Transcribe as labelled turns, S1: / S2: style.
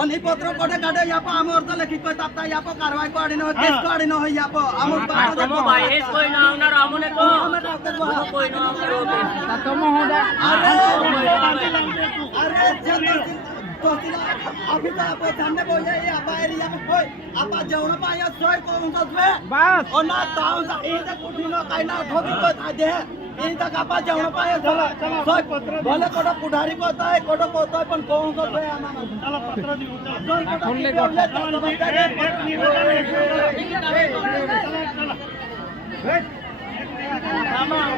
S1: અને પત્ર કોડે કાઢે યાપો આમ અર્થ લખી કોઈ તાપતા યાપો કાર્યવાહી કોડી નો કેસ કોડી નો હોય યાપો આમ
S2: બાર તો તો ભાઈ એસ કોઈ ના આવનાર આમને કો આમ
S1: ડોક્ટર બો કોઈ નો આવરો કે તા તો મો હોદા અરે અરે જન બસ ઓ ના તાઉ કઈ ના ઠોકી કોઈ થાય ભલે કોટા પુઢારી કોઈ કોટો પોતો પણ કોણ કરે આમાં